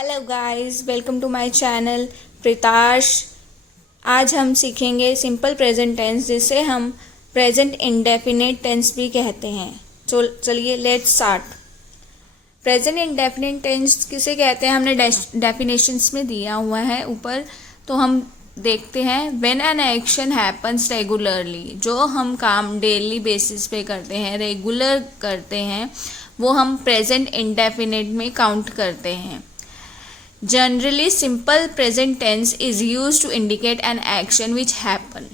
Hello guys, welcome to my channel Pritash. आज हम सीखेंगे सिंपल प्रेजेंट टेंस, जिसे हम प्रेजेंट इंडेफिनिट टेंस भी कहते हैं। चलिए let's start. Present indefinite tense किसे कहते हैं, हमने डेफिनेशंस में दिया हुआ है ऊपर, तो हम देखते हैं। When an action happens regularly, जो हम काम डेली बेसिस पे करते हैं, रेगुलर करते हैं, वो हम प्रेजेंट इंडेफिनिट में काउंट करते हैं। Generally, simple present tense is used to indicate an action which happen.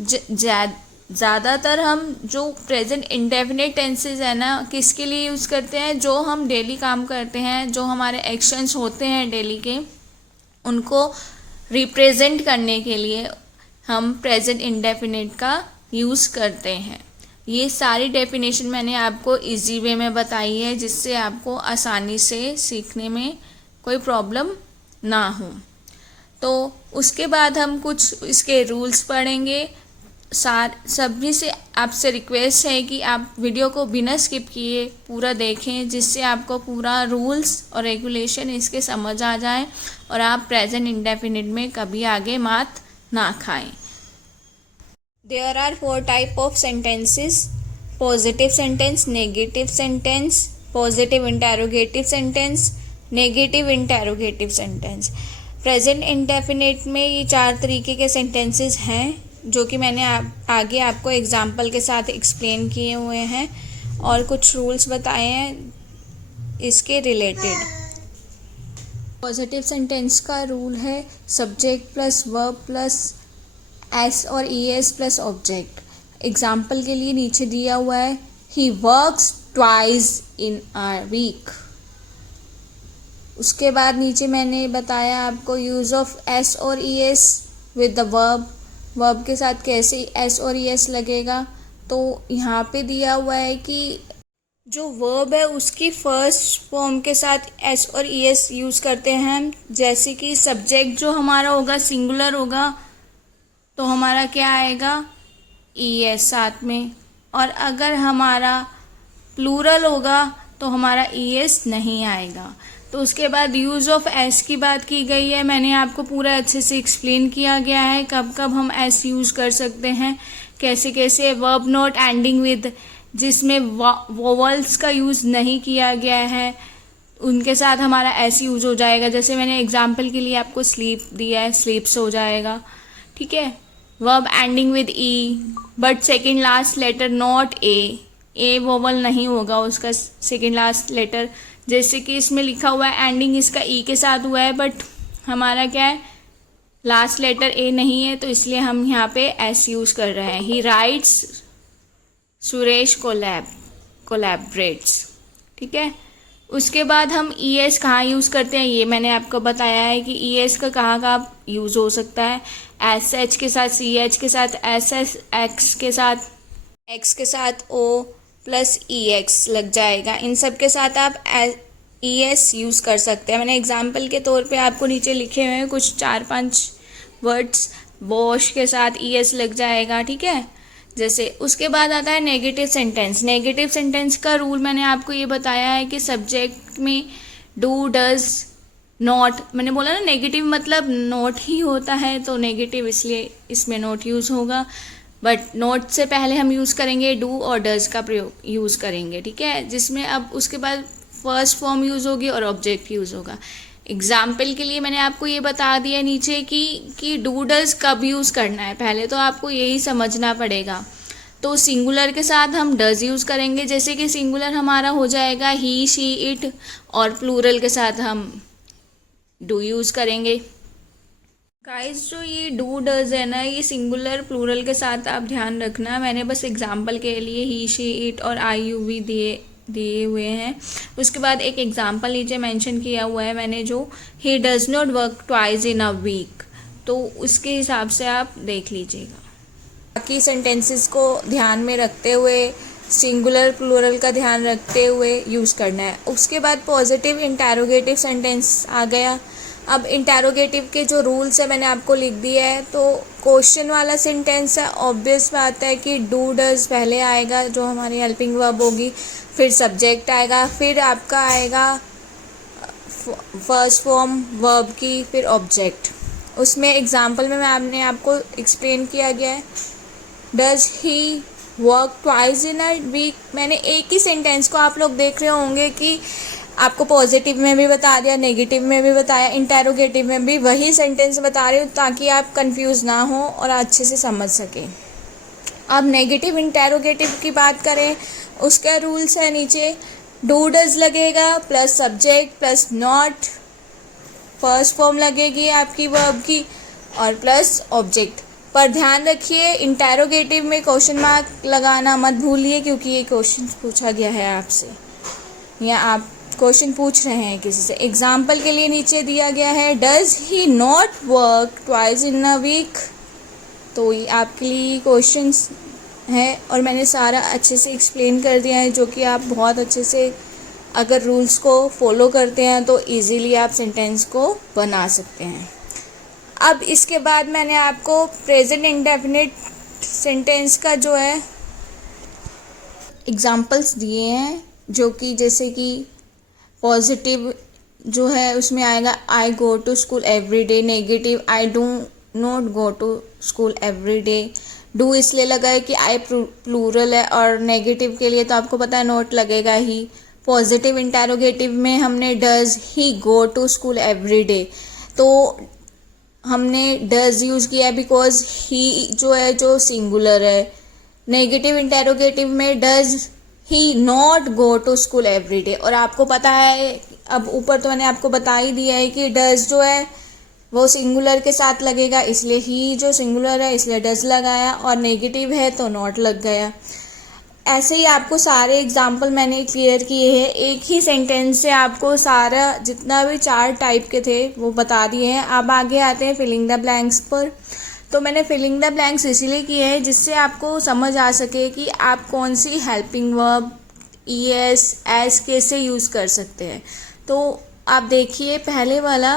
ज़्यादातर हम जो प्रेजेंट इंडेफिनिट टेंसेज है ना, किसके लिए यूज़ करते हैं? जो हम डेली काम करते हैं, जो हमारे एक्शंस होते हैं डेली के, उनको रिप्रेजेंट करने के लिए हम प्रेजेंट इंडेफिनिट का यूज़ करते हैं। ये सारी डेफिनेशन मैंने आपको इजी वे में बताई है, जिससे आपको आसानी से सीखने में कोई प्रॉब्लम ना हो। तो उसके बाद हम कुछ इसके रूल्स पढ़ेंगे। सभी से आपसे रिक्वेस्ट है कि आप वीडियो को बिना स्किप किए पूरा देखें, जिससे आपको पूरा रूल्स और रेगुलेशन इसके समझ आ जाए और आप प्रेजेंट इंडेफिनिट में कभी आगे मात ना खाएं। There are 4 type of sentences: positive sentence, negative sentence, positive interrogative sentence, negative interrogative sentence. Present indefinite में ये 4 तरीके के सेंटेंसेस हैं, जो कि मैंने आगे आपको एग्जाम्पल के साथ एक्सप्लेन किए हुए हैं और कुछ रूल्स बताए हैं इसके रिलेटेड। पॉजिटिव सेंटेंस का रूल है subject plus verb plus S और ईएस प्लस ऑब्जेक्ट। एग्जाम्पल के लिए नीचे दिया हुआ है, he works twice in a week. उसके बाद नीचे मैंने बताया आपको यूज़ ऑफ एस और E S with the verb के साथ कैसे एस और ई एस लगेगा। तो यहाँ पे दिया हुआ है कि जो वर्ब है उसकी फर्स्ट फॉर्म के साथ एस और ई एस यूज़ करते हैं हम। जैसे कि सब्जेक्ट जो हमारा होगा सिंगुलर होगा तो हमारा क्या आएगा, ई एस साथ में, और अगर हमारा प्लूरल होगा तो हमारा ई एस नहीं आएगा। तो उसके बाद यूज़ ऑफ एस की बात की गई है, मैंने आपको पूरा अच्छे से एक्सप्लेन किया गया है कब कब हम एस यूज़ कर सकते हैं, कैसे कैसे। वर्ब नॉट एंडिंग विद, जिसमें वोवल्स का यूज़ नहीं किया गया है, उनके साथ हमारा एस यूज़ हो जाएगा। जैसे मैंने एग्जाम्पल के लिए आपको स्लीप दिया है, स्लीप्स हो जाएगा, ठीक है। Verb ending with E but second last letter not a vowel नहीं होगा उसका सेकेंड लास्ट लेटर। जैसे कि इसमें लिखा हुआ है एंडिंग इसका ई के साथ हुआ है, बट हमारा क्या है, लास्ट लेटर ए नहीं है, तो इसलिए हम यहाँ पे एस यूज़ कर रहे हैं। ही राइट्स सुरेश कोलैबरेट्स, ठीक है। उसके बाद हम ई एस कहाँ यूज़ करते हैं, ये मैंने आपको बताया है कि ई एस का कहाँ कहाँ यूज़ हो सकता है। एस एच के साथ, सी एच के साथ, एस एस एक्स के साथ, एक्स के साथ ओ प्लस ई एक्स लग जाएगा। इन सब के साथ आप ई एस यूज़ कर सकते हैं। मैंने एग्जाम्पल के तौर पे आपको नीचे लिखे हुए हैं कुछ 4-5 वर्ड्स। वॉश के साथ ई एस लग जाएगा, ठीक है। जैसे उसके बाद आता है नेगेटिव सेंटेंस। नेगेटिव सेंटेंस का रूल मैंने आपको ये बताया है कि सब्जेक्ट में डू डज नॉट, मैंने बोला ना नेगेटिव मतलब नॉट ही होता है, तो नेगेटिव इसलिए इसमें नॉट यूज़ होगा। बट नोट से पहले हम यूज़ करेंगे डू और डज का प्रयोग यूज़ करेंगे, ठीक है। जिसमें अब उसके बाद फर्स्ट फॉर्म यूज़ होगी और ऑब्जेक्ट यूज़ होगा। एग्जाम्पल के लिए मैंने आपको ये बता दिया नीचे कि डू डज कब यूज़ करना है, पहले तो आपको यही समझना पड़ेगा। तो सिंगुलर के साथ हम डज यूज़ करेंगे, जैसे कि सिंगुलर हमारा हो जाएगा ही शी इट, और प्लूरल के साथ हम डू यूज़ करेंगे। गाइस, जो ये डू डज है ना, ये सिंगुलर प्लूरल के साथ आप ध्यान रखना। मैंने बस एग्जाम्पल के लिए ही शी इट और आई यू भी दिए हुए हैं। उसके बाद एक एग्जाम्पल नीचे मेंशन किया हुआ है मैंने, जो he does not work twice in a week, तो उसके हिसाब से आप देख लीजिएगा। बाकी सेंटेंसेस को ध्यान में रखते हुए, सिंगुलर प्लूरल का ध्यान रखते हुए यूज़ करना है। उसके बाद पॉजिटिव इंटेरोगेटिव सेंटेंस आ गया। अब इंटेरोगेटिव के जो रूल्स है मैंने आपको लिख दिया है। तो क्वेश्चन वाला सेंटेंस है, ऑब्वियस बात है कि डू डज पहले आएगा, जो हमारी हेल्पिंग वर्ब होगी, फिर सब्जेक्ट आएगा, फिर आपका आएगा फर्स्ट फॉर्म वर्ब की, फिर ऑब्जेक्ट। उसमें एग्जांपल में मैंने आपको एक्सप्लेन किया गया है, does he work twice in a week. मैंने एक ही सेंटेंस को, आप लोग देख रहे होंगे कि आपको पॉजिटिव में भी बता दिया, नेगेटिव में भी बताया, इंटेरोगेटिव में भी वही सेंटेंस बता रही हूँ ताकि आप कंफ्यूज ना हो और अच्छे से समझ सकें। अब नेगेटिव इंटेरोगेटिव की बात करें, उसका रूल्स है नीचे, डू डज लगेगा plus subject plus not, first form लगेगी आपकी वर्ब की, और प्लस ऑब्जेक्ट। पर ध्यान रखिए इंटेरोगेटिव में क्वेश्चन मार्क लगाना मत भूलिए, क्योंकि ये क्वेश्चन पूछा गया है आपसे, या आप क्वेश्चन पूछ रहे हैं किसी से। एग्जाम्पल के लिए नीचे दिया गया है, does he not work twice in a week. तो ये आपके लिए क्वेश्चन है और मैंने सारा अच्छे से एक्सप्लेन कर दिया है, जो कि आप बहुत अच्छे से अगर रूल्स को फॉलो करते हैं तो इजीली आप सेंटेंस को बना सकते हैं। अब इसके बाद मैंने आपको प्रेजेंट इंडेफिनिट सेंटेंस का जो है एग्जाम्पल्स दिए हैं, जो कि जैसे कि पॉजिटिव जो है उसमें आएगा I go to school every day, negative I do not go to school every day. Do इसलिए लगा है कि आई प्लूरल है, और नेगेटिव के लिए तो आपको पता है नॉट लगेगा ही। पॉजिटिव इंटेरोगेटिव में हमने does he go to school every day, तो हमने डज यूज़ किया बिकॉज ही जो है जो सिंगुलर है। नेगेटिव इंटेरोगेटिव में does he not go to school every day, और आपको पता है अब ऊपर तो मैंने आपको बता ही दिया है कि डज जो है वो सिंगुलर के साथ लगेगा, इसलिए ही जो सिंगुलर है इसलिए डज लगाया, और नेगेटिव है तो नॉट लग गया। ऐसे ही आपको सारे एग्जाम्पल मैंने क्लियर किए हैं, एक ही सेंटेंस से आपको सारा जितना भी 4 टाइप के थे वो बता दिए हैं। अब आगे आते हैं फिलिंग द ब्लैंक्स पर। तो मैंने फिलिंग द ब्लैंक्स इसीलिए किए हैं जिससे आपको समझ आ सके कि आप कौन सी हेल्पिंग वर्ब ईएस एस कैसे यूज़ कर सकते हैं। तो आप देखिए पहले वाला,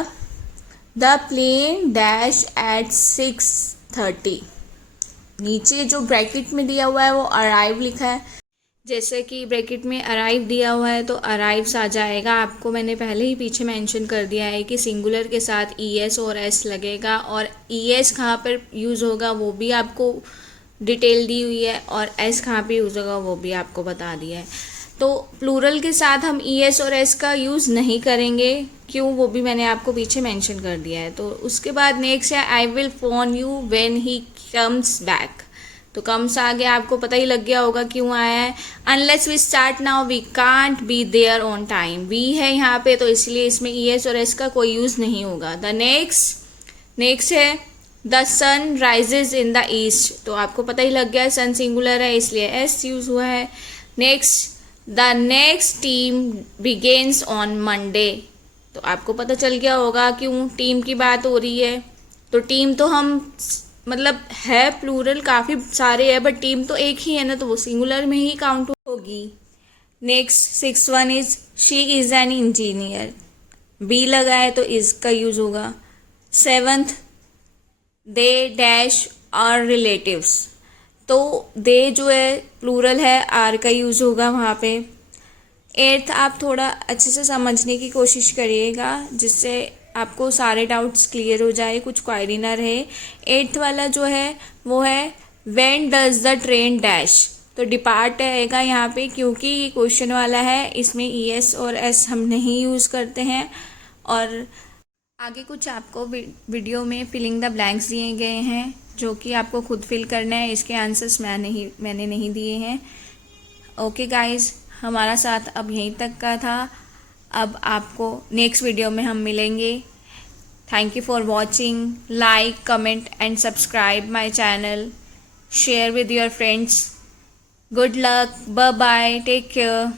द प्लेन डैश एट 6:30। नीचे जो ब्रैकेट में दिया हुआ है वो अराइव लिखा है, जैसे कि ब्रैकेट में अराइव दिया हुआ है तो अराइव्स आ जाएगा। आपको मैंने पहले ही पीछे मेंशन कर दिया है कि सिंगुलर के साथ ईएस और एस लगेगा, और ईएस कहाँ पर यूज़ होगा वो भी आपको डिटेल दी हुई है, और एस कहाँ पे यूज़ होगा वो भी आपको बता दिया है। तो प्लूरल के साथ हम ईएस और एस का यूज़ नहीं करेंगे, क्यों वो भी मैंने आपको पीछे मेंशन कर दिया है। तो उसके बाद नेक्स्ट है I will phone you when he comes back. तो कम्स आ गया, आपको पता ही लग गया होगा क्यों आया है। Unless we start now we can't be there on time, we है यहाँ पे तो इसलिए इसमें ईएस और एस का कोई यूज़ नहीं होगा। द नेक्स्ट है the sun rises in the east, तो आपको पता ही लग गया सन सिंगुलर है इसलिए एस यूज़ हुआ है। Next the next team begins on Monday, तो आपको पता चल गया होगा क्यों टीम की बात हो रही है। तो टीम तो हम मतलब है प्लूरल काफ़ी सारे हैं, बट टीम तो एक ही है ना, तो वो सिंगुलर में ही काउंट होगी। Next 6 is she is an engineer, be लगा है तो इज का यूज़ होगा। 7 दे डैश आर रिलेटिव्स, तो दे जो है प्लूरल है, आर का यूज़ होगा वहाँ पे। 8 आप थोड़ा अच्छे से समझने की कोशिश करिएगा जिससे आपको सारे डाउट्स क्लियर हो जाए, कुछ क्वायरी ना रहे। 8th वाला जो है वो है when does the train dash, तो डिपार्ट रहेगा यहाँ पे क्योंकि ये क्वेश्चन वाला है, इसमें ईएस और एस हम नहीं यूज़ करते हैं। और आगे कुछ आपको वीडियो में फिलिंग द ब्लैंक्स दिए गए हैं जो कि आपको खुद फिल करना है, इसके आंसर्स मैंने नहीं दिए हैं। ओके गाइज, हमारा साथ अब यहीं तक का था, अब आपको नेक्स्ट वीडियो में हम मिलेंगे। Thank you for watching, like comment and subscribe my channel, share with your friends. Good luck, bye bye, take care.